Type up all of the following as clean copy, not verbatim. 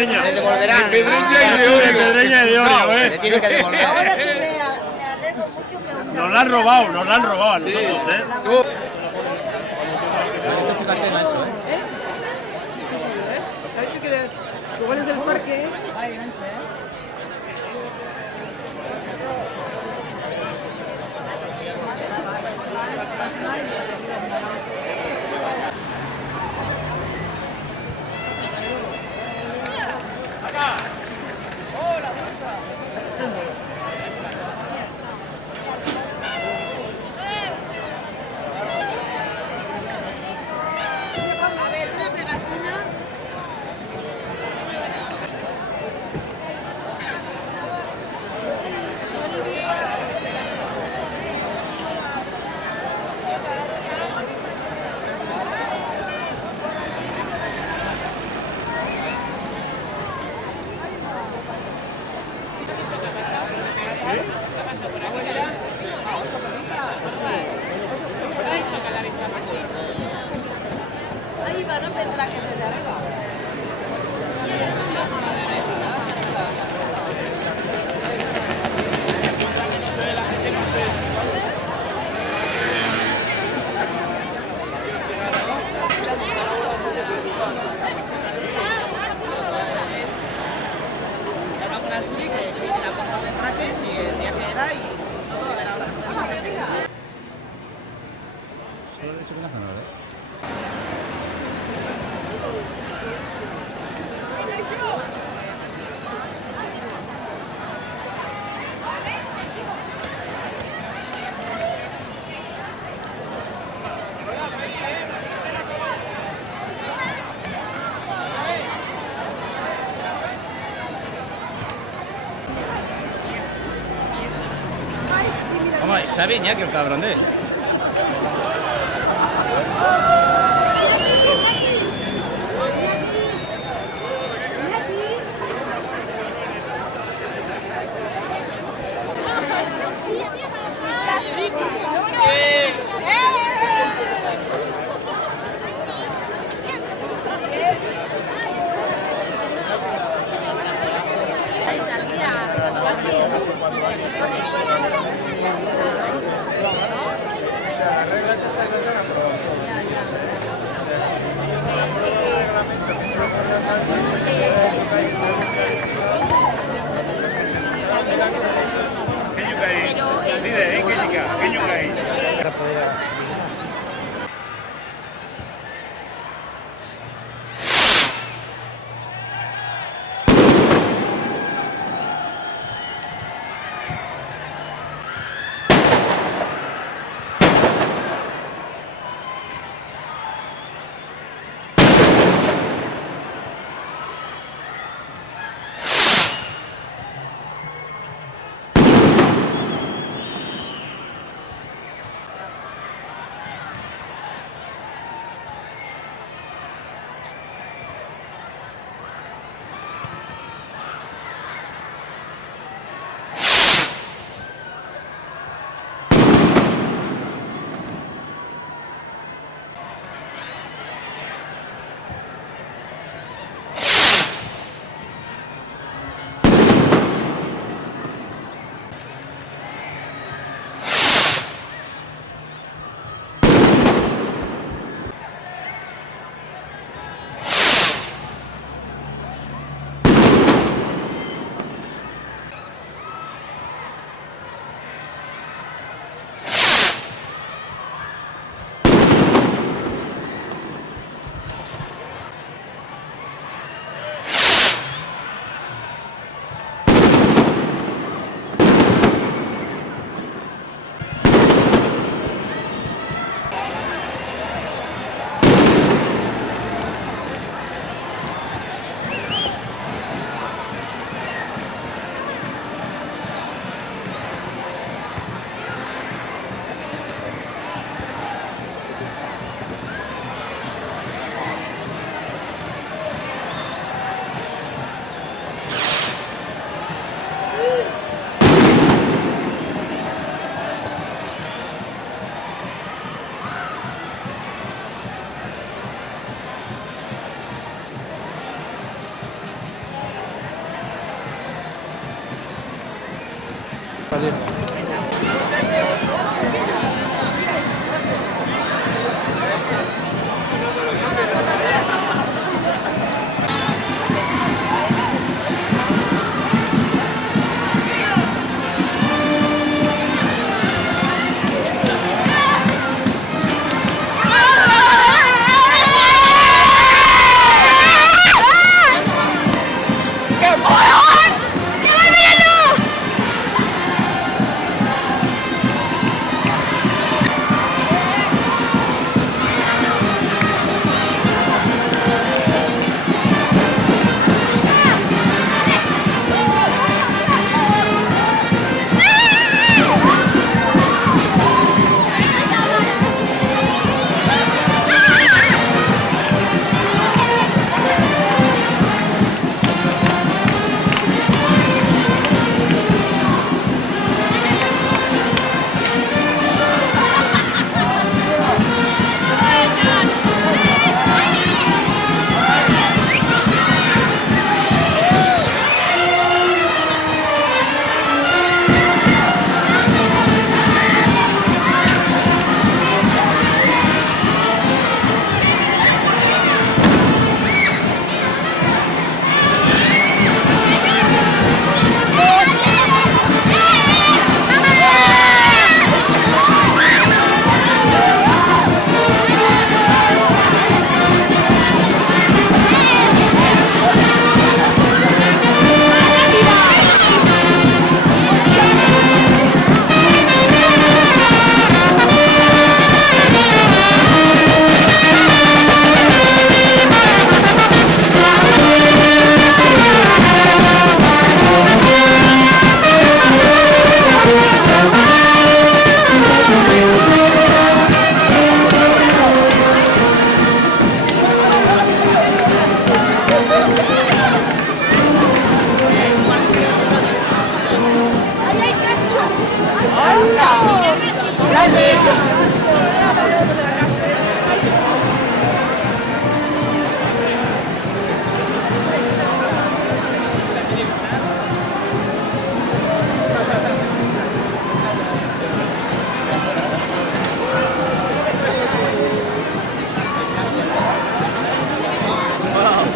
Pedreña. Le devolverán. De Pedreña y de De Orio. Pedreña y de Orio, No, le tiene que devolver. Ahora sí me alegro mucho que un Nos la han robado a nosotros, ¿eh? Tú, Ha dicho que igual es del parque. A ver, una pegatina. Ahí van a pensar que desde arriba. Home, sabe Iñaki, el cabrón de él.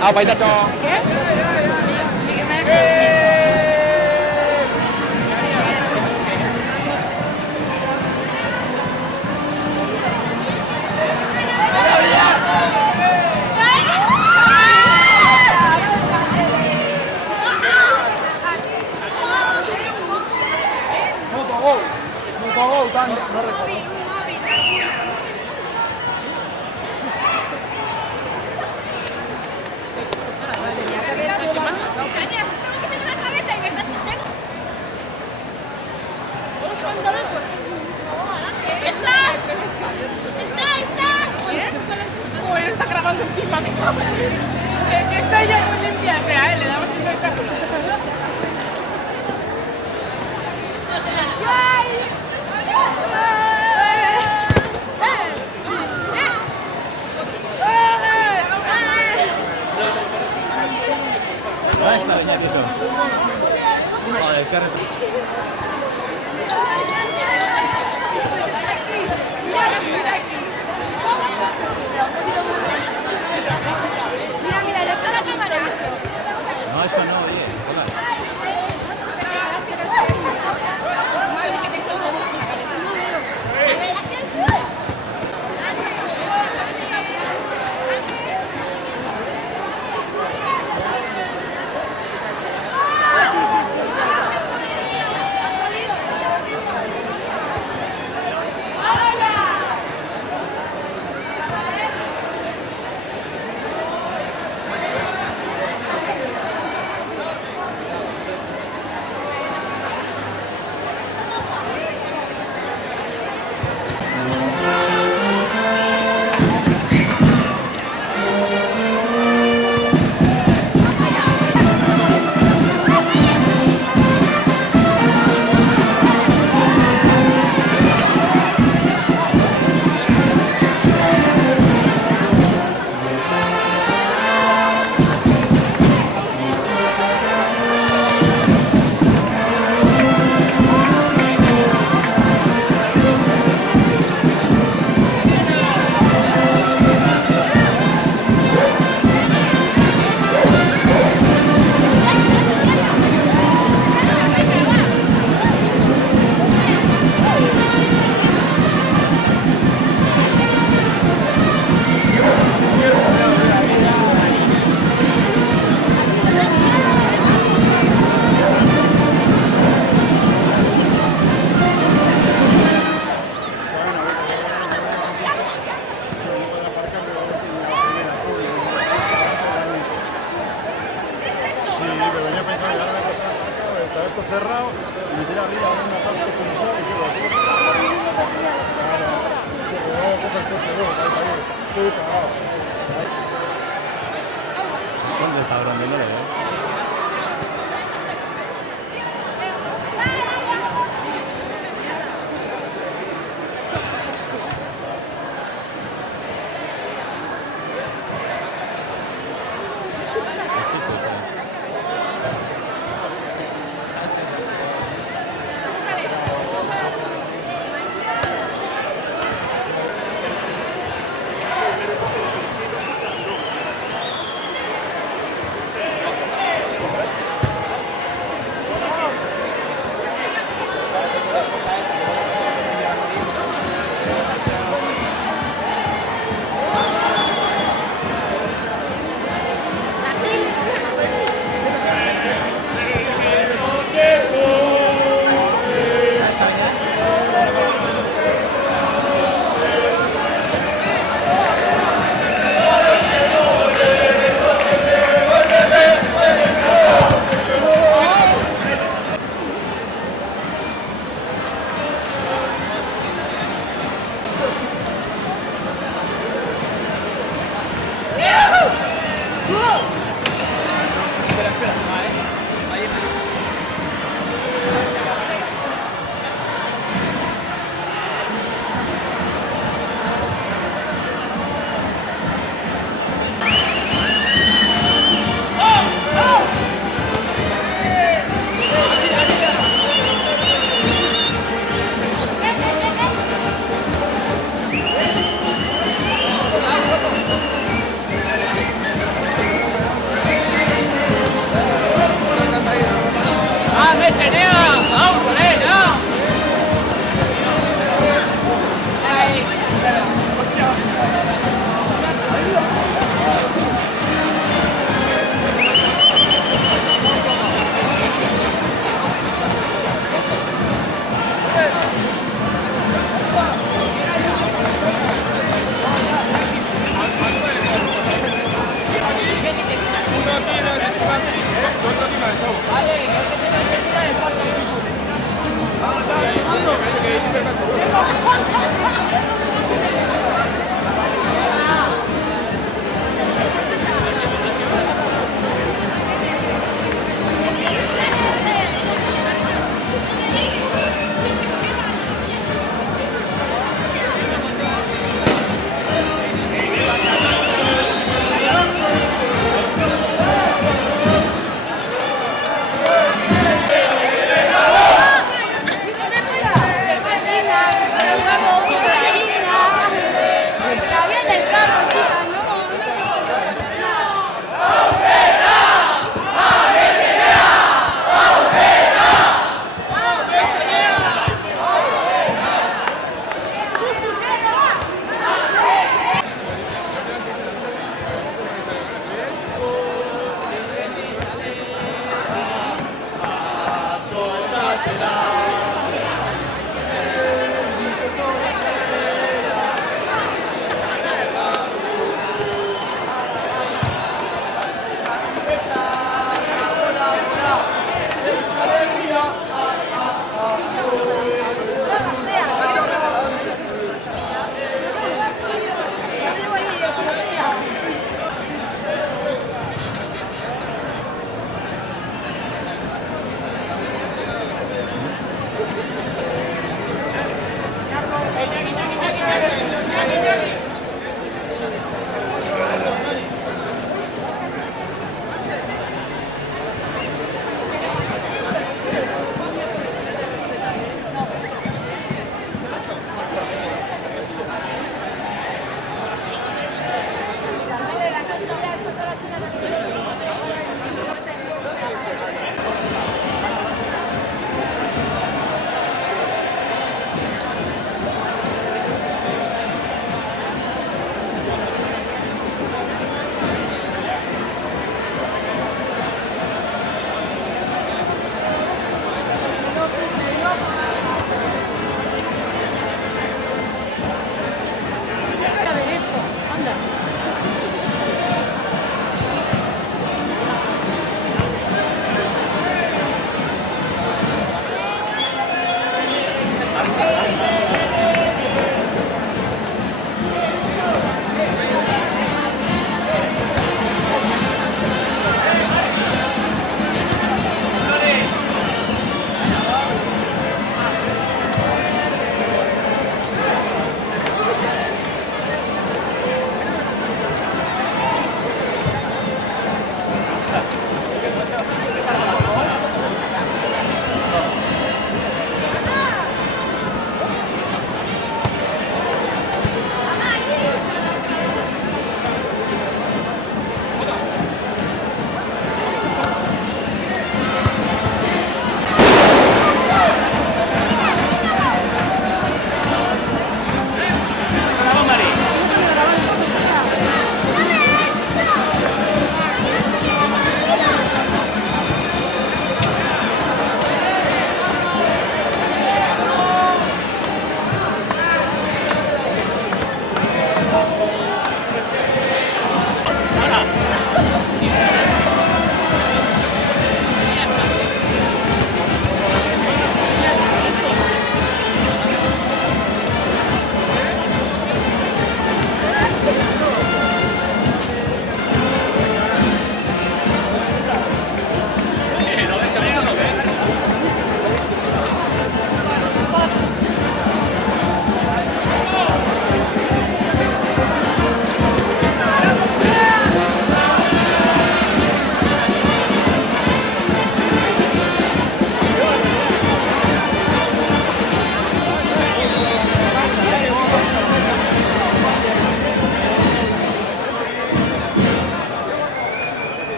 Apa itu, Cok? Bueno, está grabando encima mi cámara. Es que está ya muy limpia. Espera, le damos espectáculo. Ahí está, Iñaki, eso. Joder, qué reto. Mira, le está la cámara. No, eso no, oye. Joder. Cerrado, y me tira arriba un atasco como eso y quedo aquí. Se esconde, cabrón, no lo veo.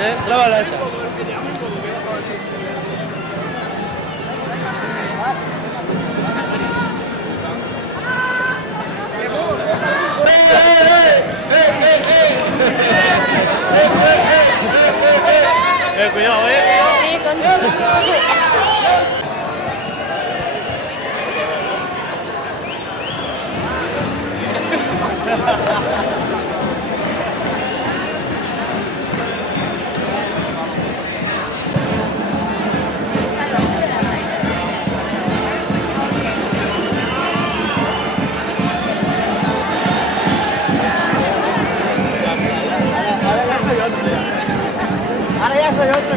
Grábala esa. Cuidado, Sí, con... Ahora ya soy otro.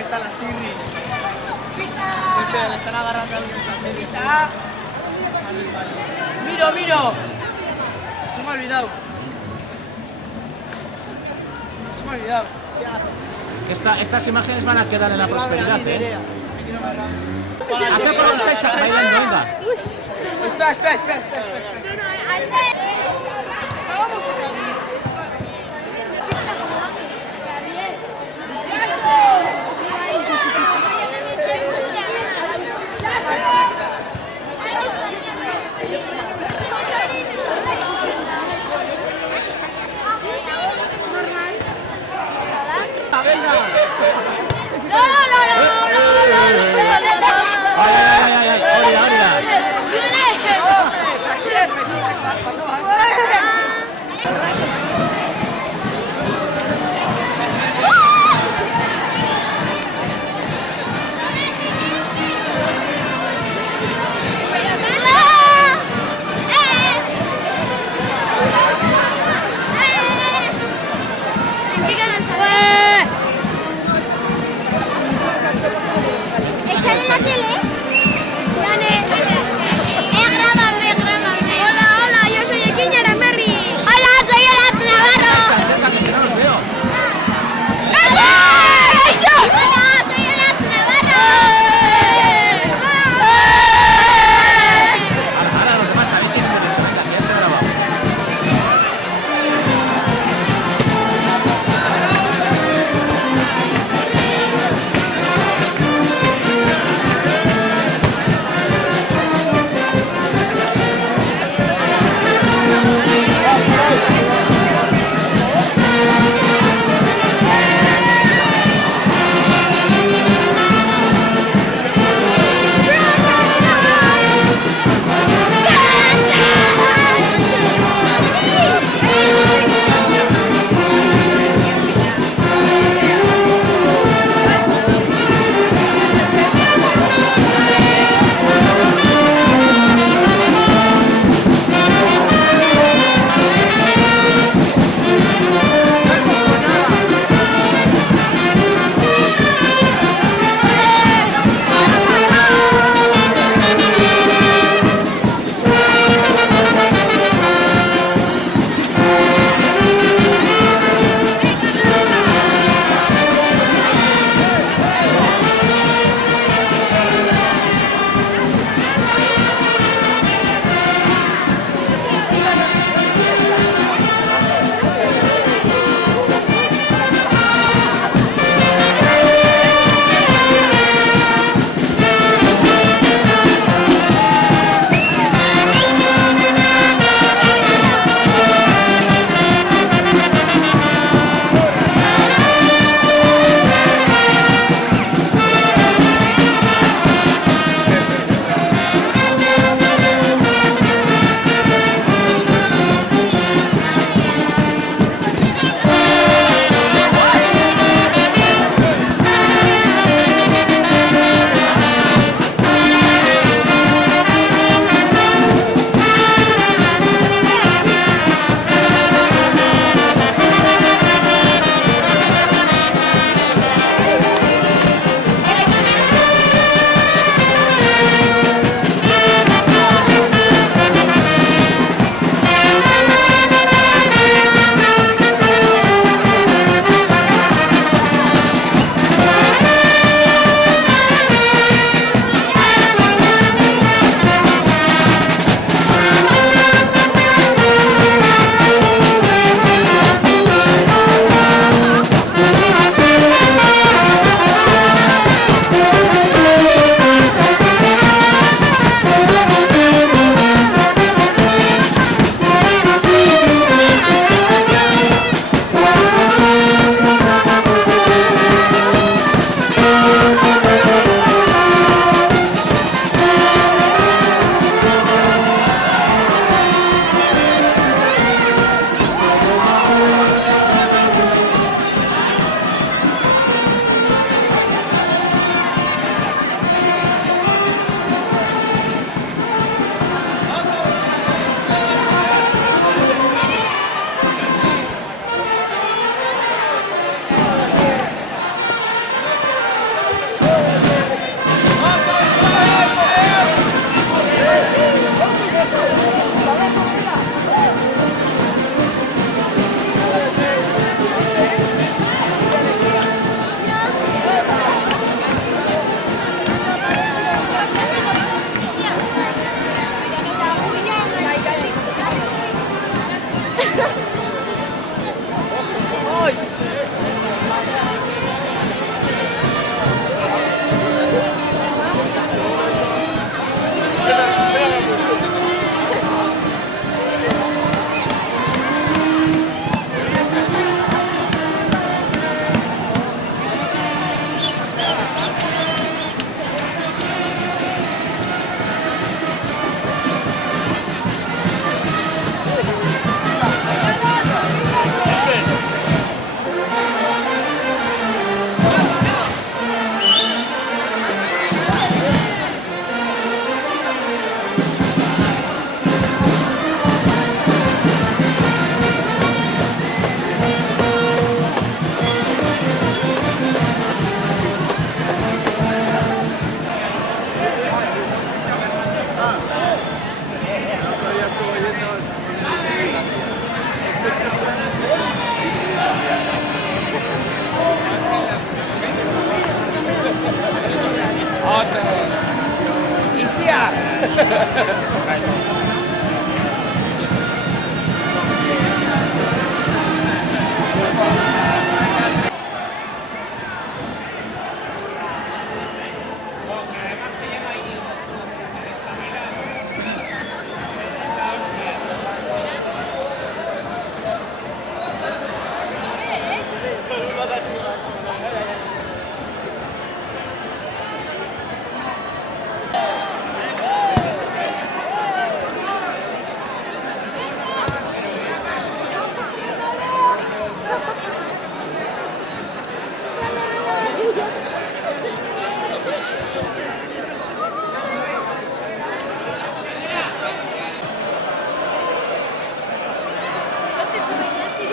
Están las tirris. No sé, le están agarrando a alguien. Miro. Se me ha olvidado. Estas imágenes van a quedar en la prosperidad, ¿eh? Haced por lo que estáis bailando, venga. Espera. Échale la tele.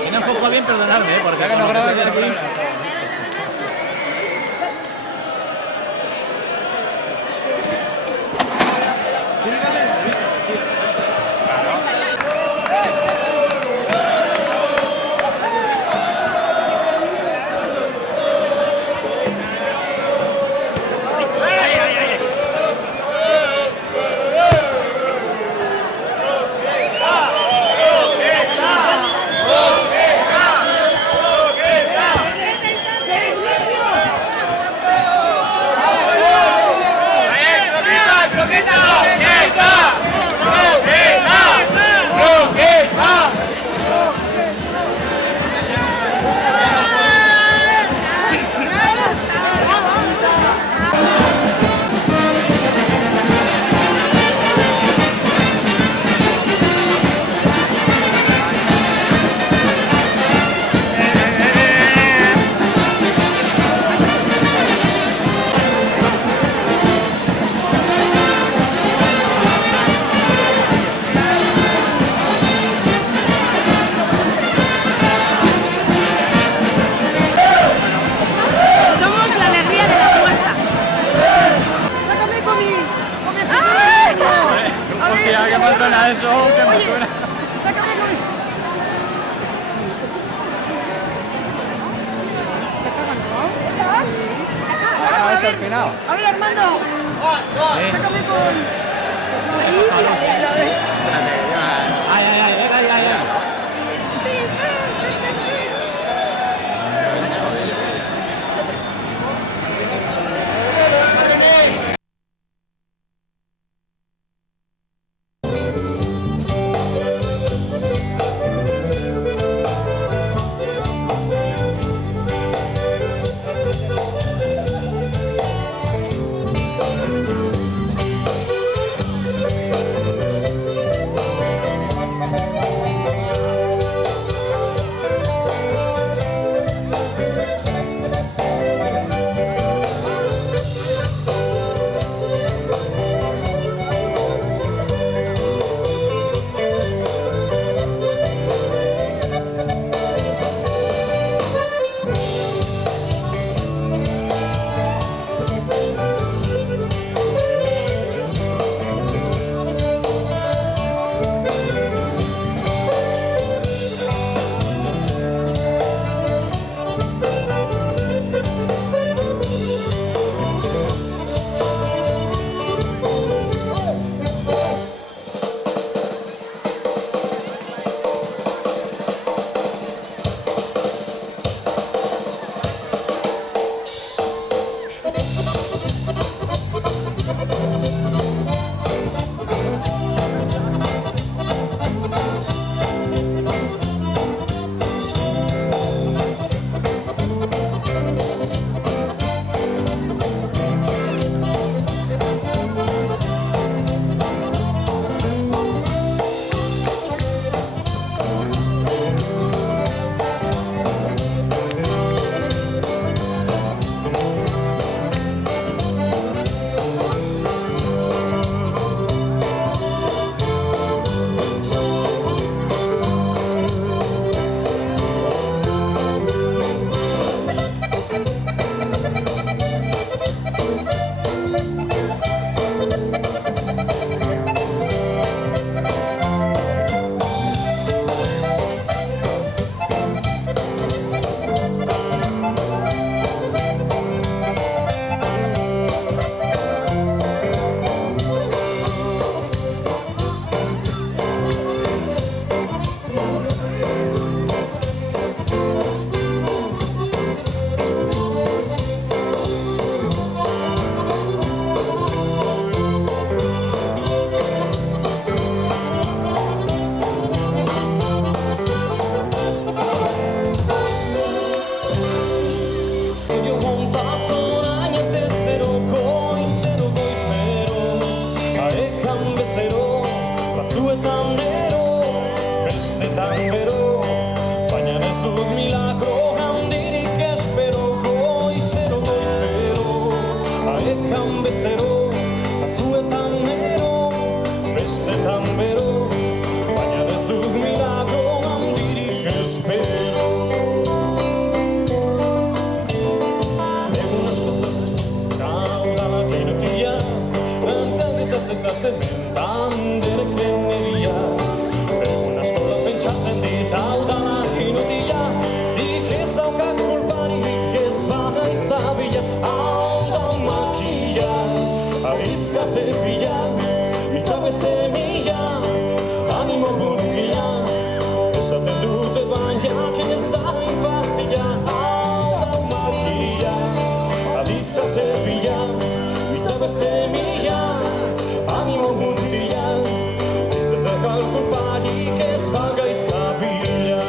Si no enfoco bien, perdonadme, porque Ya que no grabas, ya no aquí... grabas. Somos la alegría de la puerta. Sácame con mi Hostia, qué mal suena eso, qué mal suena. Sácame con mi... Ah, eso al final. A ver, Armando. Sácame con... Ay, ay, ay, venga, ay, ay, ay. dekan bezero, batzuetan ero, bestetan bero, baina ez dut milagro handirik espero. Egun askotan, kaudanak inutia, bandagetatzen da zemen bandereken egia. Egun askotan pentsatzen dit hau dana inutia, nik ez daukat kulparik ez bada izabila. Hau da makia, aritzka zepila, hitza beste mila, animo gurtia, esaten dute bainak ez zain fazila. Hau da makia, aritzka zepila, hitza beste mila, animo gurtia, ez daukat kulparik ez bada izabila.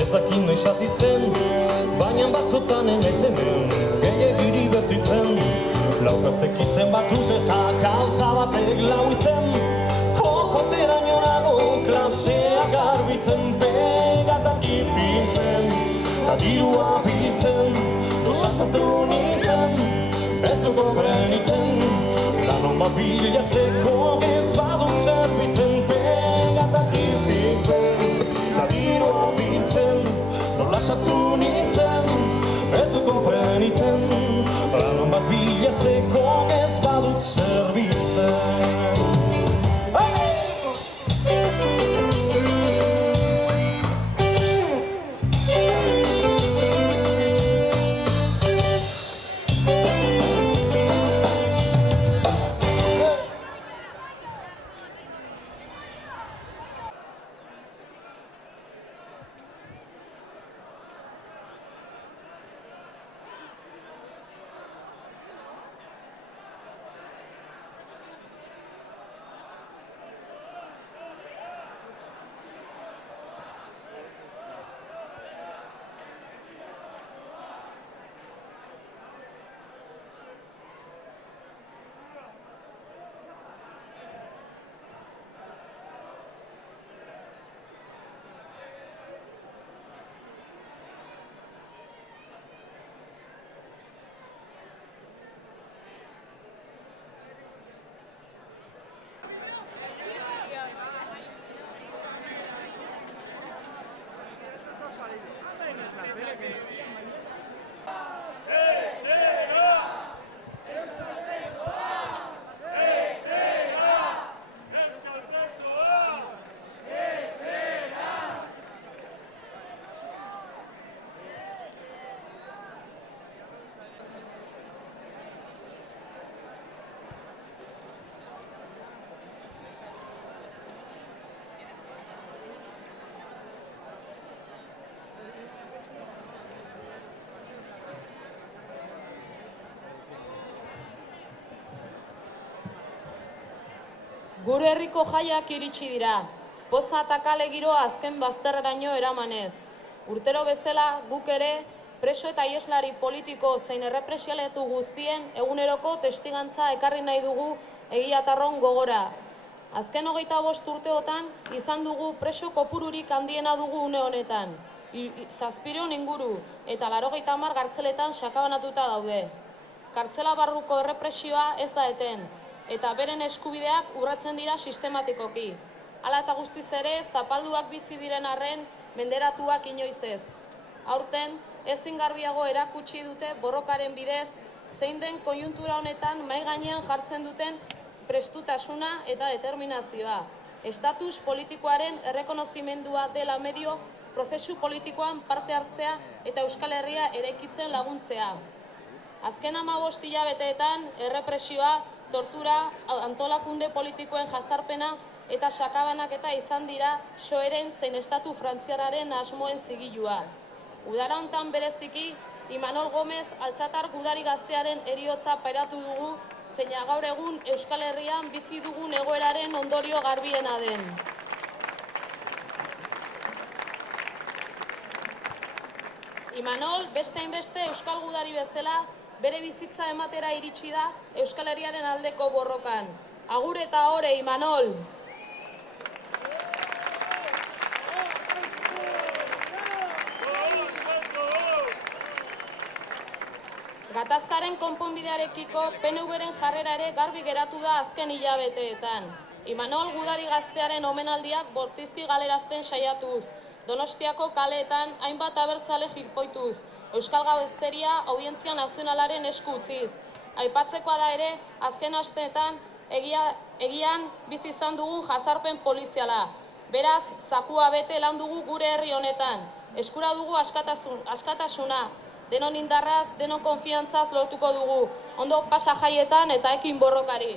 Ezakin noiz hasi zen, baina batzutan enaiz hemen gehiagiri bertitzen. Laukazek izen batut eta gauza batek lau izen, jokoteraino nago klasea garbitzen, pegatak ipintzen, eta dirua biltzen, dosazatu nintzen, ez du konprenitzen, lanon bat bilatzeko ez badut zerbitzen, pegatak ipintzen, eta dirua biltzen, nolasatu nintzen, ez du konprenitzen, lanon bat bilatzeko ez badut zerbitzen. Gure herriko jaiak iritsi dira, poza eta kale giroa azken bazterreraino eramanez. Urtero bezala guk ere, preso eta ieslari politiko zein errepresialetu guztien eguneroko testigantza ekarri nahi dugu egiatarron gogora. Azken 25 urteotan izan dugu preso kopururik handiena dugu une honetan. 700 inguru eta 80 gartzeletan sakabanatuta daude. Kartzela barruko errepresioa ez da eten, eta beren eskubideak urratzen dira sistematikoki. Hala eta guztiz ere, zapalduak bizi diren arren, menderatuak inoiz ez. Aurten, ezin garbiago erakutsi dute borrokaren bidez, zein den konjuntura honetan mahai gainean jartzen duten prestutasuna eta determinazioa. estatus politikoaren errekonozimendua dela medio prozesu politikoan parte hartzea eta Euskal Herria eraikitzen laguntzea. Azken 15 hilabeteetan errepresioa, tortura, antolakunde politikoen jazarpena eta sakabanaketa izan dira soeren zein estatu frantziarraren asmoen zigilua. Udara hontan bereziki, Imanol Gomez Altzatar gudari gaztearen heriotza pairatu dugu, zeina gaur egun Euskal Herrian bizi dugun egoeraren ondorio garbiena den. Imanol, beste hainbeste Euskal Gudari bezala, bere bizitza ematera iritsi da Euskal Herriaren aldeko borrokan. Agur eta ore, Imanol! Gatazkaren konponbidearekiko PNV-ren jarrera ere garbi geratu da azken hilabeteetan. Imanol Gudari gaztearen omenaldiak bortizki galerazten saiatuz, Donostiako kaleetan hainbat abertzale jipoituz, Euskal Gabezteria Audientzia Nazionalaren esku utziz. Aipatzekoa da ere, azken asteetan egian bizi izan dugun jazarpen poliziala. Beraz, zakua bete lan dugu gure herri honetan. Eskura dugu askatasuna. Denon indarraz, denon konfiantzaz lortuko dugu. Ondo pasa jaietan eta ekin borrokari.